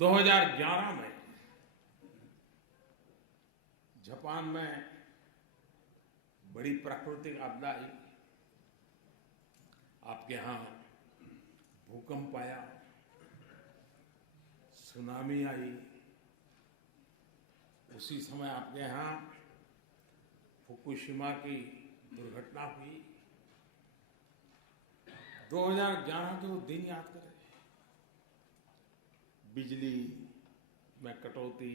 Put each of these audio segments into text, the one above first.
2011 में जापान में बड़ी प्राकृतिक आपदा आई। आपके यहाँ भूकंप आया, सुनामी आई। उसी समय आपके यहाँ फुकुशिमा की दुर्घटना हुई। 2011 के वो दिन याद करें। बिजली में कटौती,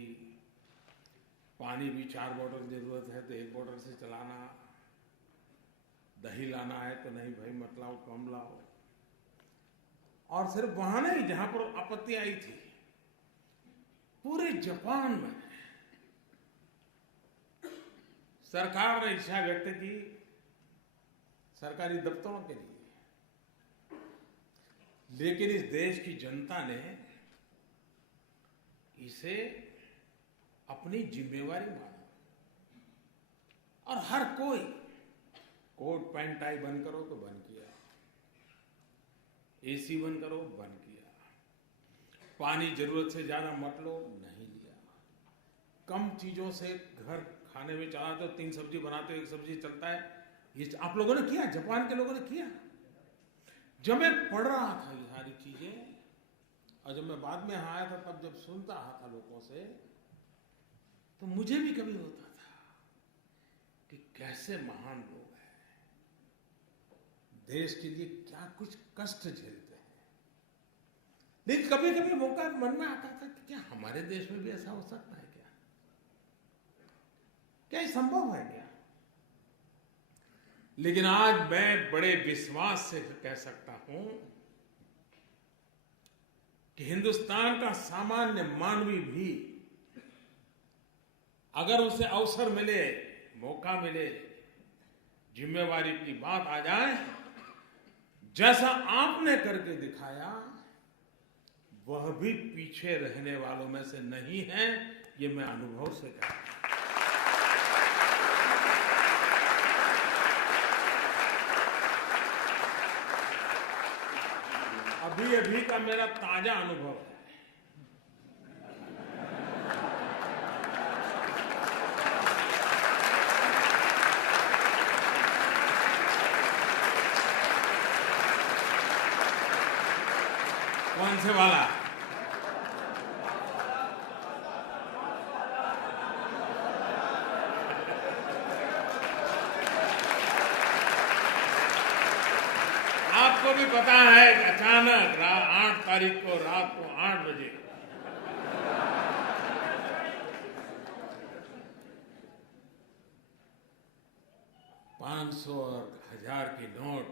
पानी भी 4 बॉटल जरूरत है तो 1 बॉटल से चलाना, दही लाना है तो नहीं भाई मत लाओ, कम लाओ। और सिर्फ वहां नहीं जहां पर आपत्ति आई थी, पूरे जापान में सरकार ने इच्छा व्यक्त की सरकारी दफ्तरों के लिए, लेकिन इस देश की जनता ने इसे अपनी जिम्मेवारी माना और हर कोई कोट पैंट टाई बंद करो तो बंद किया, एसी बंद करो बंद किया, पानी जरूरत से ज्यादा मत लो नहीं लिया, कम चीजों से घर खाने में चला तो 3 सब्जी बनाते हो 1 सब्जी चलता है। ये आप लोगों ने किया, जापान के लोगों ने किया। जब मैं पढ़ रहा था ये सारी चीजें और जब मैं बाद में यहाँ आया था तब जब सुनता रहा था लोगों से, तो मुझे भी कभी होता था कि कैसे महान लोग हैं, देश के लिए क्या कुछ कष्ट झेलते हैं। लेकिन कभी कभी मौका मन में आता था कि क्या हमारे देश में भी ऐसा हो सकता है, क्या ये संभव है क्या? लेकिन आज मैं बड़े विश्वास से कह सकता हूं कि हिंदुस्तान का सामान्य मानवी भी अगर उसे अवसर मिले, मौका मिले, जिम्मेवारी की बात आ जाए, जैसा आपने करके दिखाया, वह भी पीछे रहने वालों में से नहीं है। ये मैं अनुभव से कहता हूं। अभी का मेरा ताजा अनुभव है। कौन से वाला? आपको भी पता है कि अचानक 8 तारीख को रात को 8 बजे $500 और 1000 की नोट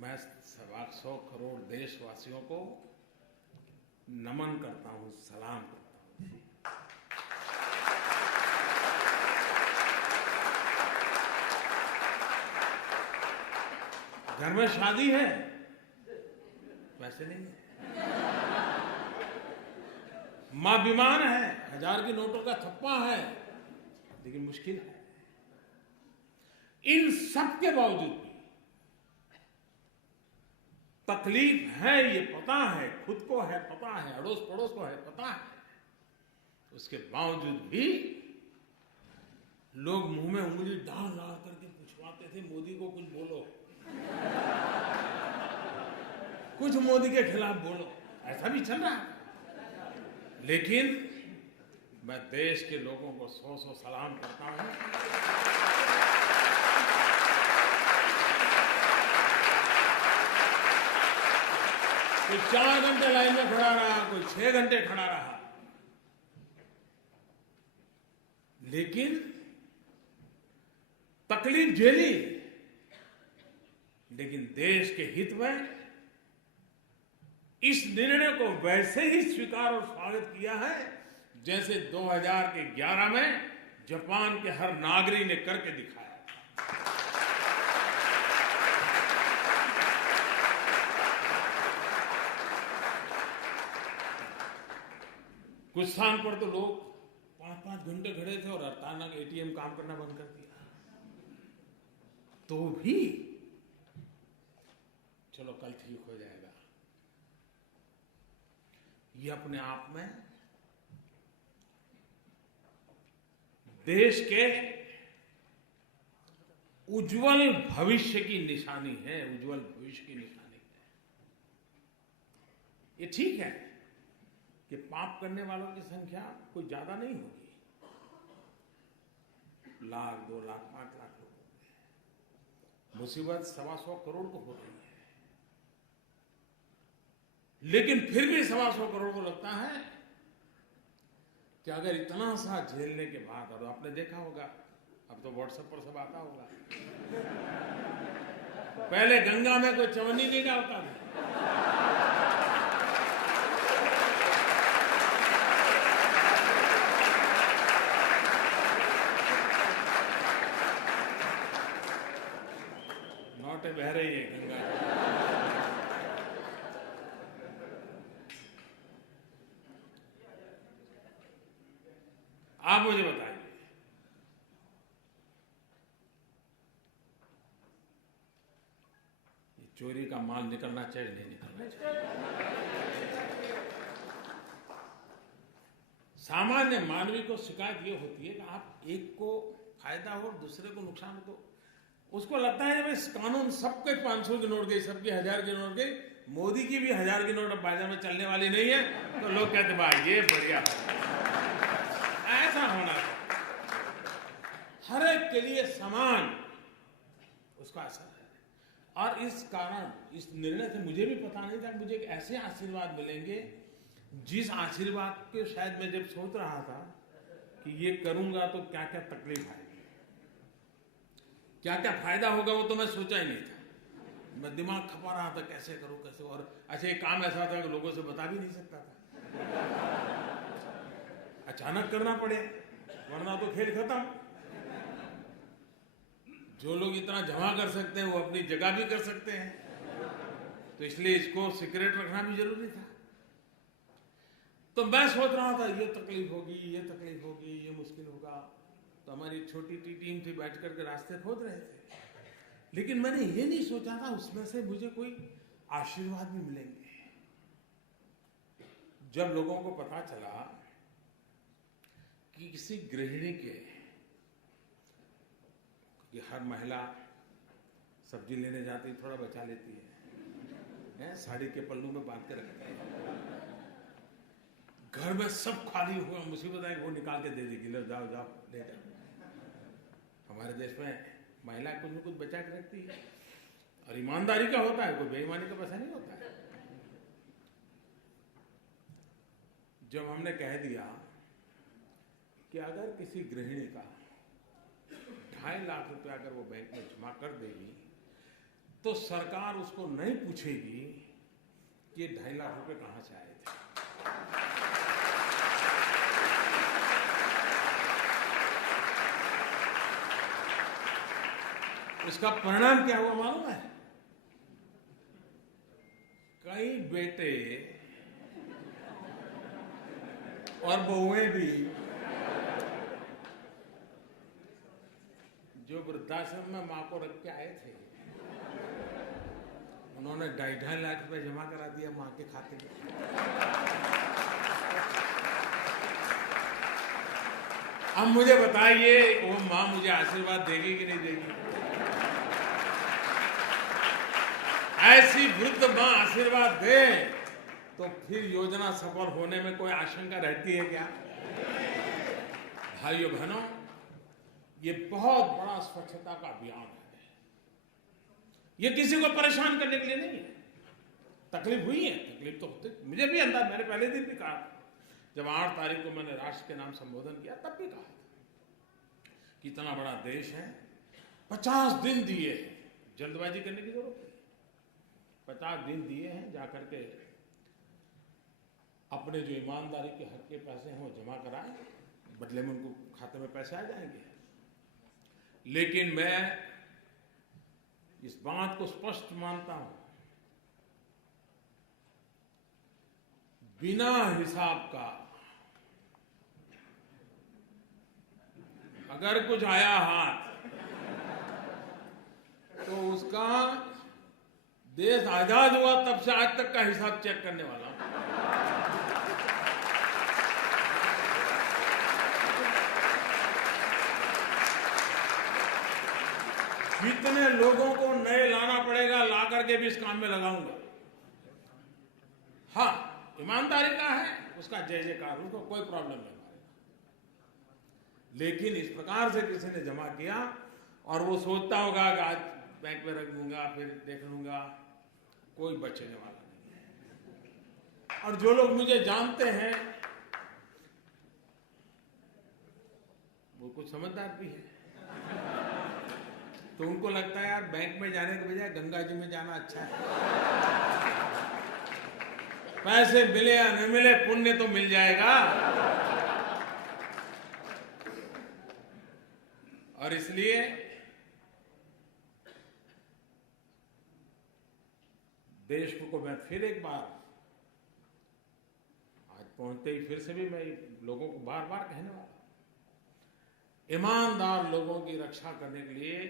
मैं 125 करोड़ देशवासियों को नमन करता हूं, सलाम करता हूं। घर में शादी है, वैसे नहीं है। मां बीमार है, 1000 की नोटों का थप्पा है, लेकिन मुश्किल है। इन सब के बावजूद भी तकलीफ है, ये पता है, खुद को है पता है, अड़ोस पड़ोस को है पता है, उसके बावजूद भी लोग मुंह में उंगली डाल डाल करके पूछवाते थे, मोदी को कुछ बोलो, कुछ मोदी के खिलाफ बोलो। ऐसा भी चल रहा है। लेकिन मैं देश के लोगों को 100 सलाम करता हूं। कोई 4 घंटे लाइन में खड़ा रहा, कोई 6 घंटे खड़ा रहा, लेकिन तकलीफ झेली, लेकिन देश के हित में इस निर्णय को वैसे ही स्वीकार और स्वागत किया है जैसे 2011 में जापान के हर नागरिक ने करके दिखाया। कुछ स्थान पर तो लोग 5-5 घंटे खड़े थे और अचानक एटीएम काम करना बंद कर दिया, तो भी चलो कल ठीक हो जाएगा। ये अपने आप में देश के उज्जवल भविष्य की निशानी है, उज्जवल भविष्य की निशानी है। ये ठीक है कि पाप करने वालों की संख्या कोई ज्यादा नहीं होगी, 1 लाख 2 लाख 5 लाख लोग होंगे, मुसीबत 125 करोड़ को हो रही है, लेकिन फिर भी 125 करोड़ को लगता है कि अगर इतना सा झेलने के बाद, और आपने देखा होगा अब तो व्हाट्सएप पर सब आता होगा, पहले गंगा में कोई चवन्नी नहीं डालता था, नौटे बह रही है गंगा। आप मुझे बताइए, चोरी का माल निकलना चाहिए नहीं निकलना चाहिए? सामान्य मानवी को शिकायत ये होती है कि आप एक को फायदा हो दूसरे को नुकसान हो, तो उसको लगता है भाई कानून सबके 500 की नोट गई, सबकी 1000 की नोट गई, मोदी की भी 1000 की नोट अब बाजार में चलने वाली नहीं है, तो लोग कहते भाई ये बढ़िया है। ऐसा होना चाहिए, हर एक के लिए समान उसका असर है। और इस कारण, इस निर्णय से मुझे भी पता नहीं था कि मुझे ऐसे आशीर्वाद मिलेंगे, जिस आशीर्वाद के शायद मैं जब सोच रहा था कि ये करूंगा तो क्या क्या तकलीफ आएगी, क्या क्या फायदा होगा, वो तो मैं सोचा ही नहीं था। मैं दिमाग खपा रहा था कैसे करूं कैसे, और अच्छा एक काम ऐसा था कि लोगों से बता भी नहीं सकता था, अचानक करना पड़े वरना तो खेल खत्म। जो लोग इतना जमा कर सकते हैं वो अपनी जगह भी कर सकते हैं, तो इसलिए इसको सीक्रेट रखना भी जरूरी था। तो मैं सोच रहा था ये तकलीफ होगी, ये तकलीफ होगी, ये मुश्किल होगा, तो हमारी छोटी सी टीम थी, बैठ करके रास्ते खोद रहे थे, लेकिन मैंने ये नहीं सोचा था उसमें से मुझे कोई आशीर्वाद भी मिलेंगे। जब लोगों को पता चला कि किसी गृहिणी के, कि हर महिला सब्जी लेने जाती थोड़ा बचा लेती है, साड़ी के पल्लू में बांध के रखती है, घर में सब खाली हुआ, मुसीबत है वो निकाल के दे देगी, लो जाओ जाओ ले जाओ। हमारे देश में महिला कुछ न कुछ बचा के रखती है, और ईमानदारी का होता है, कोई बेईमानी का पैसा नहीं होता है। जब हमने कह दिया कि अगर किसी गृहिणी का 2.5 लाख रुपया अगर वो बैंक में जमा कर देगी, तो सरकार उसको नहीं पूछेगी कि ये 2.5 लाख रुपए कहां से आए थे। उसका परिणाम क्या हुआ मालूम है? कई बेटे और बहुएं भी जो वृद्धाश्रम में मां को रख के आए थे, उन्होंने 2.5 लाख रुपए जमा करा दिया मां के खाते में। अब मुझे बताइए वो मां मुझे आशीर्वाद देगी कि नहीं देगी? ऐसी वृद्ध मां आशीर्वाद दे तो फिर योजना सफल होने में कोई आशंका रहती है क्या? भाइयों बहनों, ये बहुत बड़ा स्वच्छता का अभियान है। ये किसी को परेशान करने के लिए नहीं है। तकलीफ हुई है, तकलीफ तो होती, मुझे भी अंदाज, मैंने पहले दिन भी कहा, जब 8 तारीख को मैंने राष्ट्र के नाम संबोधन किया तब भी कहा कि इतना बड़ा देश है, 50 दिन दिए हैं, जल्दबाजी करने की जरूरत नहीं, 50 दिन दिए हैं, जाकर के अपने जो ईमानदारी के हक के पैसे हैं वो जमा कराएं, बदले में उनको खाते में पैसे आ जाएंगे। लेकिन मैं इस बात को स्पष्ट मानता हूं, बिना हिसाब का अगर कुछ आया हाथ तो उसका देश आजाद हुआ तब से आज तक का हिसाब चेक करने वाला हूं। जितने लोगों को नए लाना पड़ेगा ला करके भी इस काम में लगाऊंगा। हाँ, ईमानदारी का है, उसका जय जयकार, उसको कोई प्रॉब्लम नहीं। लेकिन इस प्रकार से किसी ने जमा किया और वो सोचता होगा कि आज बैंक में रख दूंगा फिर देख लूंगा, कोई बचने वाला नहीं है। और जो लोग मुझे जानते हैं वो कुछ समझदार भी है, तो उनको लगता है यार बैंक में जाने के बजाय गंगा जी में जाना अच्छा है। पैसे मिले या न मिले, पुण्य तो मिल जाएगा। और इसलिए देश को मैं फिर एक बार आज पहुंचते ही फिर से भी मैं लोगों को बार बार कहने वाला, ईमानदार लोगों की रक्षा करने के लिए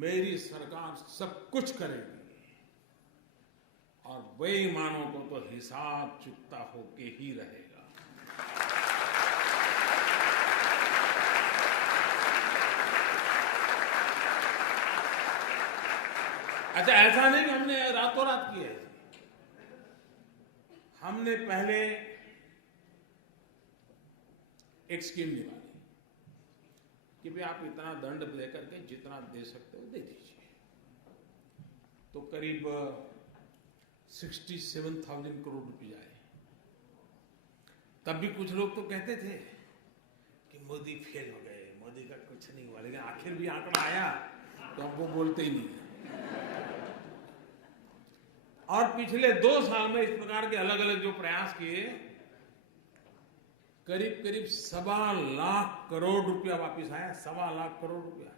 मेरी सरकार सब कुछ करेगी और बेईमानों को तो हिसाब चुकता होके ही रहेगा। अच्छा, ऐसा नहीं कि हमने रातों रात किया है। हमने पहले एक स्कीम निकाली कि भाई आप इतना दंड लेकर के जितना दे सकते हो दे दीजिए। तो करीब 67,000 करोड़ रुपए आए। तब भी कुछ लोग तो कहते थे कि मोदी फेल हो गए, मोदी का कुछ नहीं हुआ, लेकिन आखिर भी आंकड़ा आया तो अब वो बोलते ही नहीं। और पिछले 2 साल में इस प्रकार के अलग अलग जो प्रयास किए, करीब करीब 1.25 लाख करोड़ रुपया वापस आया। 1.25 लाख करोड़ रुपया।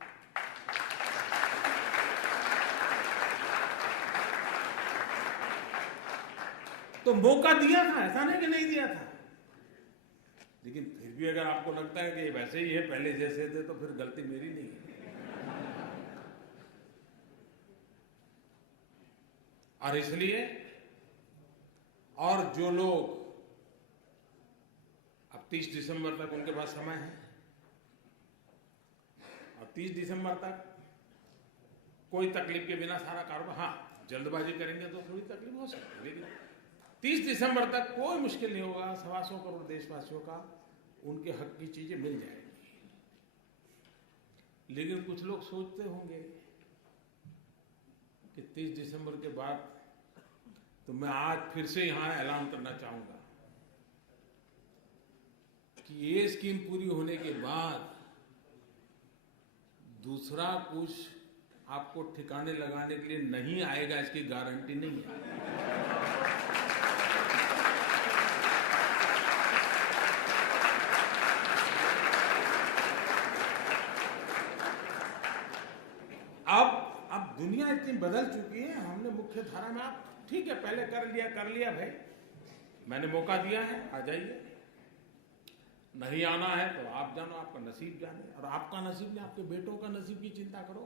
तो मौका दिया था, ऐसा नहीं कि नहीं दिया था, लेकिन फिर भी अगर आपको लगता है कि वैसे ही है पहले जैसे थे, तो फिर गलती मेरी नहीं है। और इसलिए और जो लोग अब 30 दिसंबर तक उनके पास समय है, और 30 दिसंबर तक कोई तकलीफ के बिना सारा कारोबार, हाँ जल्दबाजी करेंगे तो थोड़ी तकलीफ हो सकती है, लेकिन 30 दिसंबर तक कोई मुश्किल नहीं होगा। 125 करोड़ देशवासियों का उनके हक की चीजें मिल जाएंगी। लेकिन कुछ लोग सोचते होंगे कि 30 दिसंबर के बाद, तो मैं आज फिर से यहां ऐलान करना चाहूंगा कि ये स्कीम पूरी होने के बाद दूसरा कुछ आपको ठिकाने लगाने के लिए नहीं आएगा, इसकी गारंटी नहीं है। अब दुनिया इतनी बदल चुकी है, हमने मुख्य धारा में, आप ठीक है पहले कर लिया भाई, मैंने मौका दिया है, आ जाइए। नहीं आना है तो आप जानो, आपका नसीब जाने, और आपका नसीब नहीं आपके बेटों का नसीब की चिंता करो।